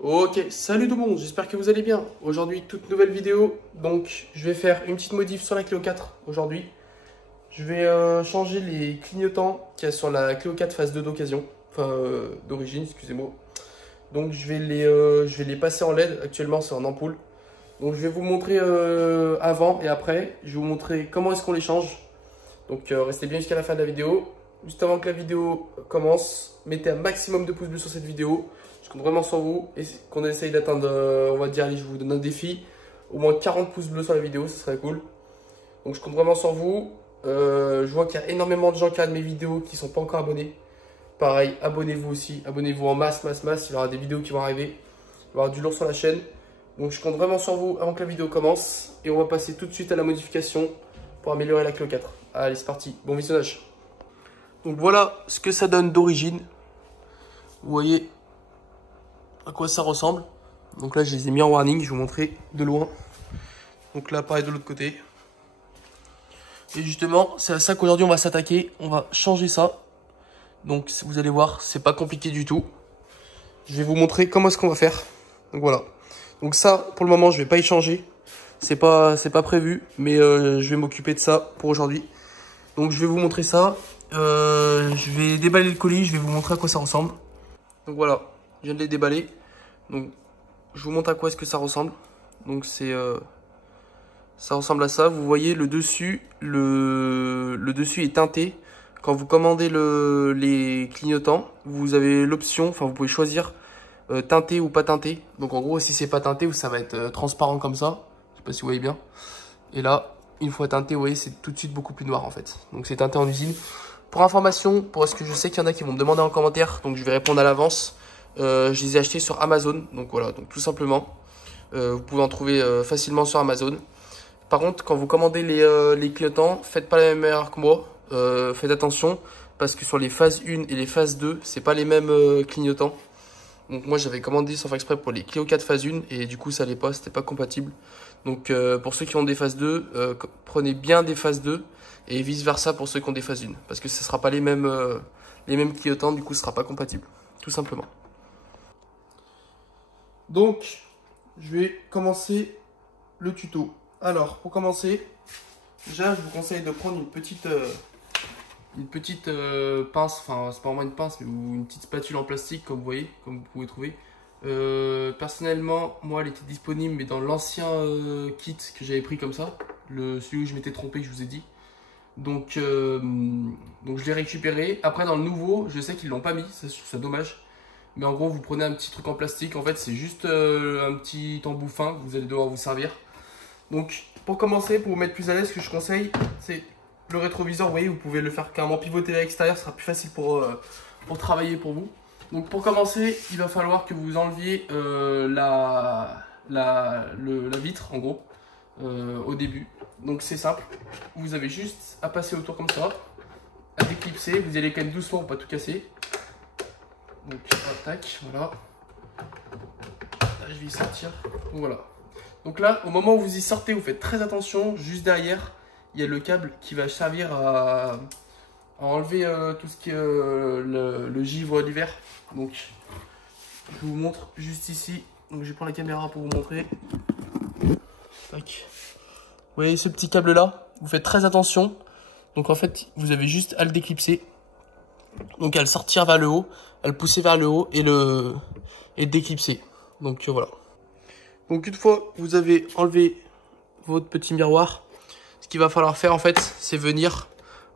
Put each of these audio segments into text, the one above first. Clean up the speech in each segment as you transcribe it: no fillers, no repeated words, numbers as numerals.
Ok, salut tout le monde, j'espère que vous allez bien. Aujourd'hui, toute nouvelle vidéo. Donc, je vais faire une petite modif sur la Clio 4 aujourd'hui. Je vais changer les clignotants qu'il y a sur la Clio 4 phase 2 d'occasion. Enfin, d'origine, excusez-moi. Donc, je vais les passer en LED. Actuellement, c'est en ampoule. Donc, je vais vous montrer avant et après. Je vais vous montrer comment est-ce qu'on les change. Donc, restez bien jusqu'à la fin de la vidéo. Juste avant que la vidéo commence, mettez un maximum de pouces bleus sur cette vidéo. Je compte vraiment sur vous et qu'on essaye d'atteindre, on va dire, allez, je vous donne un défi, au moins 40 pouces bleus sur la vidéo, ce serait cool. Donc je compte vraiment sur vous. Je vois qu'il y a énormément de gens qui regardent mes vidéos qui ne sont pas encore abonnés. Pareil, abonnez-vous aussi, abonnez-vous en masse, il y aura des vidéos qui vont arriver. Il va y avoir du lourd sur la chaîne. Donc je compte vraiment sur vous avant que la vidéo commence. Et on va passer tout de suite à la modification pour améliorer la Clio 4. Allez, c'est parti, bon visionnage. Donc voilà ce que ça donne d'origine. Vous voyez à quoi ça ressemble. Donc là, je les ai mis en warning, je vais vous montrer de loin. Donc là, pareil de l'autre côté. Et justement, c'est à ça qu'aujourd'hui on va s'attaquer. On va changer ça. Donc vous allez voir, c'est pas compliqué du tout. Je vais vous montrer comment est-ce qu'on va faire. Donc voilà. Donc ça, pour le moment, je vais pas y changer. C'est pas prévu, mais je vais m'occuper de ça pour aujourd'hui. Donc je vais vous montrer ça. Je vais déballer le colis, je vais vous montrer à quoi ça ressemble. Donc voilà, je viens de les déballer. Donc je vous montre à quoi est-ce que ça ressemble. Donc ça ressemble à ça. Vous voyez le dessus, le dessus est teinté. Quand vous commandez les clignotants, vous avez l'option, enfin vous pouvez choisir teinté ou pas teinté. Donc en gros, si c'est pas teinté, ça va être transparent comme ça. Je sais pas si vous voyez bien. Et là, une fois teinté, vous voyez, c'est tout de suite beaucoup plus noir en fait. Donc c'est teinté en usine. Pour information, parce que je sais qu'il y en a qui vont me demander en commentaire, donc je vais répondre à l'avance. Je les ai achetés sur Amazon, donc voilà, donc tout simplement. Vous pouvez en trouver facilement sur Amazon. Par contre, quand vous commandez les clignotants, faites pas la même erreur que moi. Faites attention, parce que sur les phases 1 et les phases 2, c'est pas les mêmes clignotants. Donc moi j'avais commandé sans faire exprès pour les Clio 4 phase 1 et du coup ça allait pas, c'était pas compatible. Donc pour ceux qui ont des phases 2, prenez bien des phases 2 et vice versa pour ceux qui ont des phases 1. Parce que ce sera pas les mêmes clignotants, du coup ce sera pas compatible, tout simplement. Donc je vais commencer le tuto. Alors pour commencer, déjà je vous conseille de prendre une petite pince, enfin c'est pas vraiment une pince, mais une petite spatule en plastique comme vous voyez, comme vous pouvez trouver. Personnellement, moi elle était disponible mais dans l'ancien kit que j'avais pris comme ça, celui où je m'étais trompé que je vous ai dit. Donc je l'ai récupéré. Après dans le nouveau, je sais qu'ils l'ont pas mis, ça je trouve ça dommage. Mais en gros vous prenez un petit truc en plastique, en fait c'est juste un petit embout fin que vous allez devoir vous servir. Donc pour commencer, pour vous mettre plus à l'aise, ce que je conseille, c'est le rétroviseur. Vous voyez, vous pouvez le faire carrément pivoter à l'extérieur, ce sera plus facile pour travailler pour vous. Donc pour commencer, il va falloir que vous enleviez la vitre en gros au début. Donc c'est simple, vous avez juste à passer autour comme ça, à déclipser, vous y allez quand même doucement pour pas tout casser. Donc tac, voilà. Là, je vais y sortir, donc voilà. Donc là, au moment où vous y sortez, vous faites très attention. Juste derrière, il y a le câble qui va servir à enlever tout ce qui est le givre d'hiver. Donc, je vous montre juste ici. Donc, je prends la caméra pour vous montrer. Tac. Vous voyez ce petit câble là? Vous faites très attention. Donc, en fait, vous avez juste à le déclipser. Donc, à le sortir vers le haut, à le pousser vers le haut et le déclipser. Donc, voilà. Donc une fois que vous avez enlevé votre petit miroir, ce qu'il va falloir faire en fait, c'est venir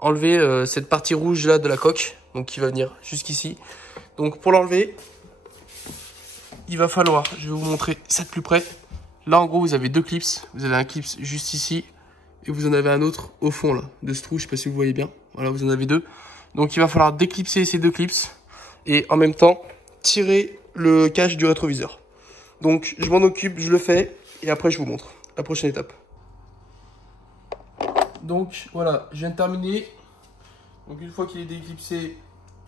enlever cette partie rouge là de la coque, donc qui va venir jusqu'ici. Donc pour l'enlever, il va falloir, je vais vous montrer ça de plus près. Là en gros vous avez deux clips, vous avez un clip juste ici et vous en avez un autre au fond là, de ce trou, je sais pas si vous voyez bien. Voilà, vous en avez deux. Donc il va falloir déclipser ces deux clips et en même temps tirer le cache du rétroviseur. Donc je m'en occupe, je le fais et après je vous montre la prochaine étape. Donc voilà, je viens de terminer. Donc une fois qu'il est déclipsé,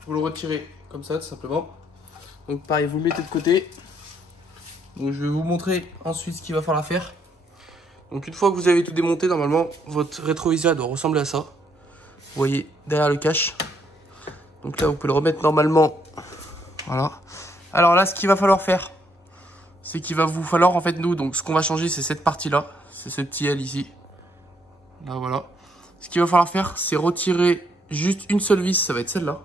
vous le retirez comme ça tout simplement. Donc pareil, vous le mettez de côté. Donc je vais vous montrer ensuite ce qu'il va falloir faire. Donc une fois que vous avez tout démonté, normalement votre rétroviseur doit ressembler à ça. Vous voyez derrière le cache. Donc là vous pouvez le remettre normalement. Voilà. Alors là ce qu'il va falloir faire, c'est qu'il va vous falloir en fait nous, donc ce qu'on va changer c'est cette partie là, c'est ce petit L ici. Là voilà. Ce qu'il va falloir faire c'est retirer juste une seule vis, ça va être celle-là.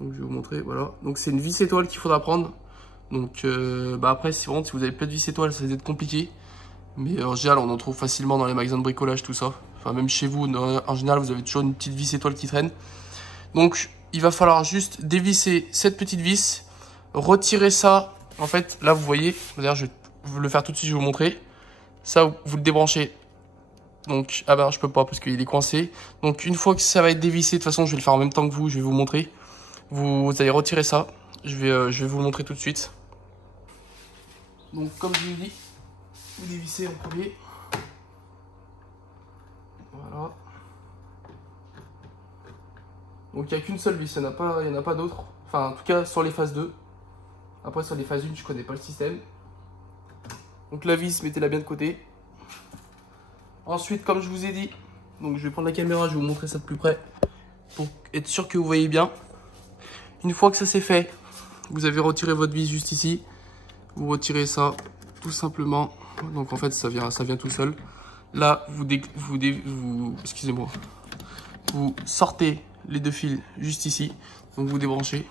Donc je vais vous montrer, voilà. Donc c'est une vis étoile qu'il faudra prendre. Donc après si vous avez pas de vis étoile ça va être compliqué. Mais en général on en trouve facilement dans les magasins de bricolage tout ça. Enfin même chez vous en général vous avez toujours une petite vis étoile qui traîne. Donc il va falloir juste dévisser cette petite vis, retirer ça. En fait là vous voyez, d'ailleurs je vais vous le faire tout de suite, je vais vous montrer. Ça vous le débranchez. Donc ah ben je peux pas parce qu'il est coincé. Donc une fois que ça va être dévissé, de toute façon je vais le faire en même temps que vous, je vais vous montrer. Vous allez retirer ça, je vais vous le montrer tout de suite. Donc comme je vous l'ai dit, vous dévissez en premier. Voilà. Donc il n'y a qu'une seule vis, il n'y en a pas d'autres. Enfin en tout cas sur les phases 2. Après sur les phases 1 je connais pas le système. Donc la vis, mettez-la bien de côté. Ensuite comme je vous ai dit, donc je vais prendre la caméra, je vais vous montrer ça de plus près. Pour être sûr que vous voyez bien. Une fois que ça c'est fait, vous avez retiré votre vis juste ici. Vous retirez ça tout simplement. Donc en fait ça vient tout seul. Là excusez-moi. Vous sortez les deux fils juste ici. Donc vous débranchez.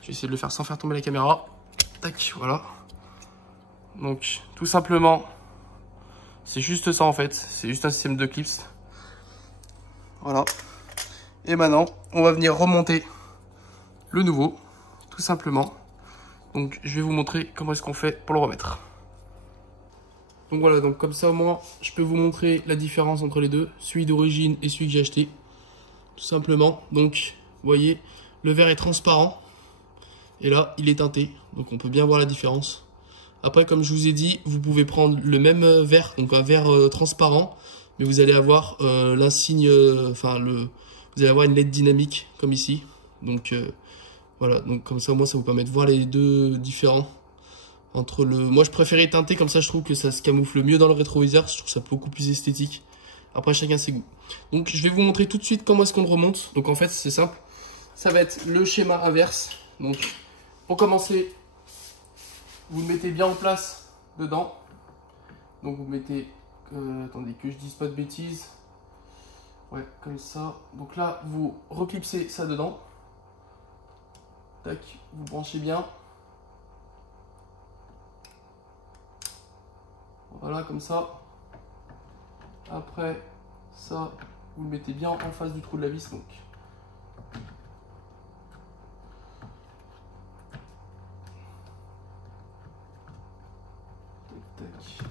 Je vais essayer de le faire sans faire tomber la caméra. Tac, voilà. Donc tout simplement, c'est juste ça en fait. C'est juste un système de clips. Voilà. Et maintenant, on va venir remonter le nouveau, tout simplement. Donc je vais vous montrer comment est-ce qu'on fait pour le remettre. Donc voilà, donc comme ça au moins je peux vous montrer la différence entre les deux, celui d'origine et celui que j'ai acheté. Tout simplement, donc vous voyez, le verre est transparent et là il est teinté, donc on peut bien voir la différence. Après comme je vous ai dit, vous pouvez prendre le même verre, donc un verre transparent, mais vous allez avoir l'insigne, vous allez avoir une LED dynamique comme ici. Donc voilà, donc comme ça au moins ça vous permet de voir les deux différents. Moi je préférais teinter, comme ça je trouve que ça se camoufle mieux dans le rétroviseur, je trouve ça beaucoup plus esthétique. Après chacun ses goûts. Donc je vais vous montrer tout de suite comment est-ce qu'on le remonte. Donc en fait c'est simple, ça va être le schéma inverse. Donc pour commencer, vous le mettez bien en place dedans. Donc vous mettez, attendez que je dise pas de bêtises. Ouais, comme ça. Donc là vous reclipsez ça dedans. Tac, vous branchez bien. Voilà, comme ça. Après, ça, vous le mettez bien en face du trou de la vis. Donc. Tac, tac.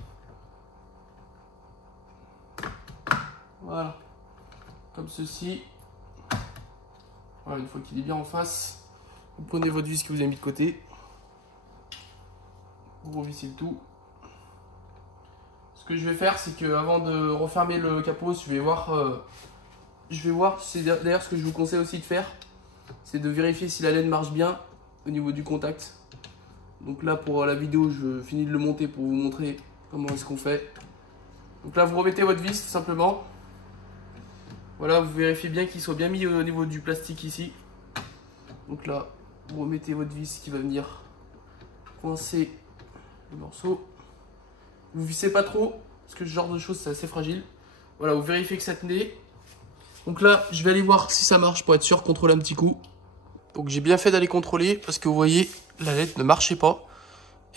Voilà. Comme ceci. Voilà, une fois qu'il est bien en face, vous prenez votre vis que vous avez mis de côté. Vous revissez le tout. Ce que je vais faire, c'est que avant de refermer le capot, je vais voir, c'est d'ailleurs ce que je vous conseille aussi de faire, c'est de vérifier si la laine marche bien au niveau du contact. Donc là pour la vidéo, je finis de le monter pour vous montrer comment est-ce qu'on fait. Donc là vous remettez votre vis tout simplement. Voilà, vous vérifiez bien qu'il soit bien mis au niveau du plastique ici. Donc là, vous remettez votre vis qui va venir coincer le morceau. Vous vissez pas trop, parce que ce genre de choses c'est assez fragile. Voilà, vous vérifiez que ça tenait. Donc là, je vais aller voir si ça marche pour être sûr, contrôler un petit coup. Donc j'ai bien fait d'aller contrôler, parce que vous voyez, la LED ne marchait pas.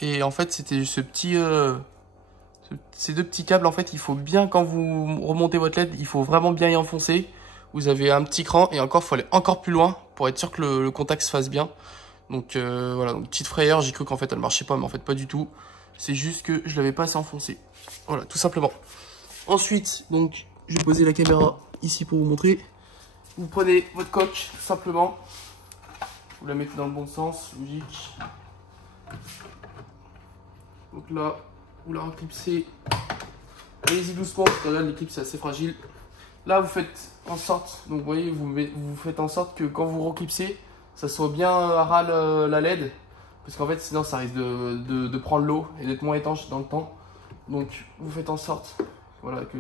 Et en fait, c'était ces deux petits câbles, en fait, il faut bien, quand vous remontez votre LED, il faut vraiment bien y enfoncer. Vous avez un petit cran, et encore, il faut aller encore plus loin, pour être sûr que le contact se fasse bien. Donc voilà, donc petite frayeur, j'ai cru qu'en fait elle marchait pas, mais en fait pas du tout. C'est juste que je l'avais pas assez enfoncé. Voilà, tout simplement. Ensuite, donc, je vais poser la caméra ici pour vous montrer. Vous prenez votre coque, tout simplement. Vous la mettez dans le bon sens, logique. Donc là, vous la reclipsez. Allez-y doucement, parce que là, les clips, c'est assez fragile. Là, vous faites en sorte, donc vous voyez, vous faites en sorte que quand vous reclipsez, ça soit bien à ras la LED. Parce qu'en fait, sinon, ça risque de prendre l'eau et d'être moins étanche dans le temps. Donc, vous faites en sorte, voilà, que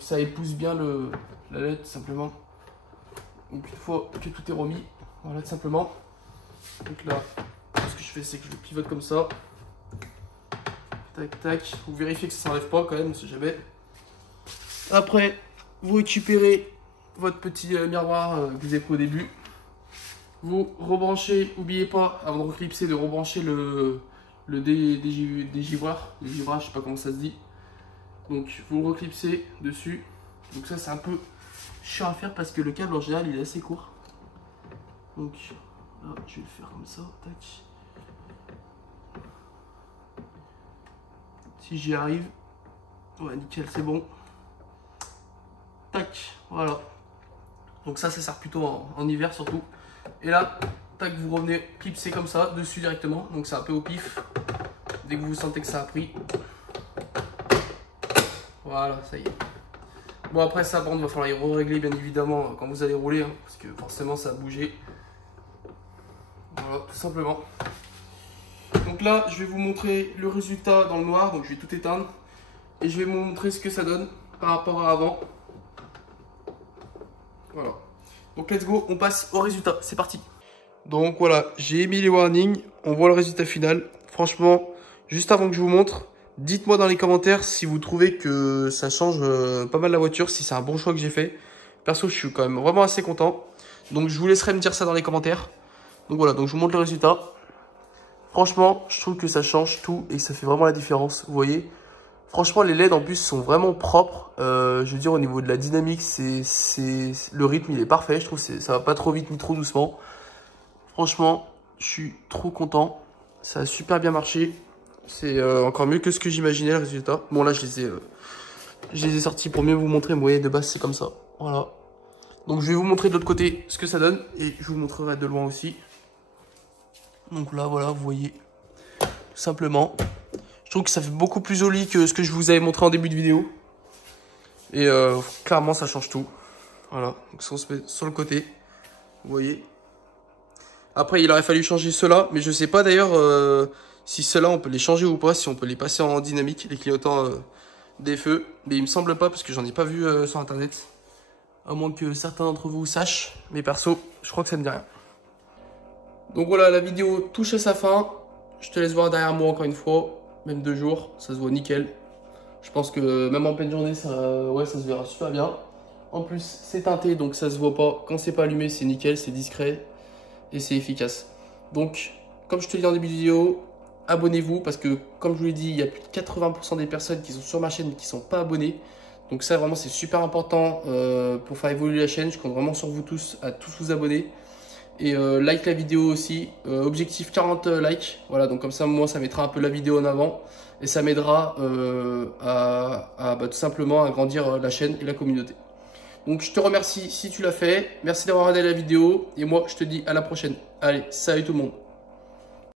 ça épouse bien la LED, tout simplement. Donc, une fois que tout est remis, voilà, tout simplement. Donc là, ce que je fais, c'est que je le pivote comme ça. Tac, tac. Vous vérifiez que ça ne s'enlève pas quand même, on sait jamais. Après, vous récupérez votre petit miroir que vous avez pris au début. Vous rebranchez, n'oubliez pas, avant de reclipser, de rebrancher le dégivreur. Dégivrage, je sais pas comment ça se dit. Donc, vous reclipsez dessus. Donc ça, c'est un peu chiant à faire parce que le câble, en général, il est assez court. Donc, là, je vais le faire comme ça. Tac. Si j'y arrive. Ouais, nickel, c'est bon. Tac, voilà. Donc ça sert plutôt en hiver surtout. Et là, tac, vous revenez clipser comme ça, dessus directement. Donc c'est un peu au pif. Dès que vous sentez que ça a pris. Voilà, ça y est. Bon, après ça, par contre, il va falloir y régler bien évidemment quand vous allez rouler. Hein, parce que forcément, ça a bougé. Voilà, tout simplement. Donc là, je vais vous montrer le résultat dans le noir. Donc je vais tout éteindre. Et je vais vous montrer ce que ça donne par rapport à avant. Voilà. Donc let's go, on passe au résultat. C'est parti. Donc voilà, j'ai mis les warnings. On voit le résultat final. Franchement, juste avant que je vous montre, dites-moi dans les commentaires si vous trouvez que ça change pas mal la voiture, si c'est un bon choix que j'ai fait. Perso, je suis quand même vraiment assez content. Donc je vous laisserai me dire ça dans les commentaires. Donc voilà, donc je vous montre le résultat. Franchement, je trouve que ça change tout et que ça fait vraiment la différence. Vous voyez, franchement, les LED en plus sont vraiment propres. Je veux dire, au niveau de la dynamique, le rythme il est parfait. Je trouve que ça va pas trop vite ni trop doucement. Franchement, je suis trop content. Ça a super bien marché. C'est encore mieux que ce que j'imaginais le résultat. Bon là, je les ai sortis pour mieux vous montrer. Vous voyez, de base, c'est comme ça. Voilà. Donc, je vais vous montrer de l'autre côté ce que ça donne. Et je vous montrerai de loin aussi. Donc là, voilà, vous voyez. Tout simplement. Je trouve que ça fait beaucoup plus joli que ce que je vous avais montré en début de vidéo. Et clairement, ça change tout. Voilà. Donc ça, on se met sur le côté. Vous voyez. Après, il aurait fallu changer ceux-là. Mais je sais pas d'ailleurs si ceux-là, on peut les changer ou pas. Si on peut les passer en dynamique, les clignotants des feux. Mais il me semble pas parce que j'en ai pas vu sur internet. À moins que certains d'entre vous sachent. Mais perso, je crois que ça ne dit rien. Donc voilà, la vidéo touche à sa fin. Je te laisse voir derrière moi encore une fois. Même 2 jours, ça se voit nickel. Je pense que même en pleine journée, ça se verra super bien. En plus, c'est teinté, donc ça se voit pas. Quand c'est pas allumé, c'est nickel, c'est discret et c'est efficace. Donc, comme je te dis en début de vidéo, abonnez-vous parce que, comme je vous l'ai dit, il y a plus de 80% des personnes qui sont sur ma chaîne qui ne sont pas abonnées. Donc ça, vraiment, c'est super important pour faire évoluer la chaîne. Je compte vraiment sur vous tous, à tous vous abonner. Et like la vidéo aussi, objectif 40 likes, voilà, donc comme ça moi ça mettra un peu la vidéo en avant et ça m'aidera à tout simplement agrandir la chaîne et la communauté. Donc je te remercie si tu l'as fait, merci d'avoir regardé la vidéo et moi je te dis à la prochaine. Allez, salut tout le monde.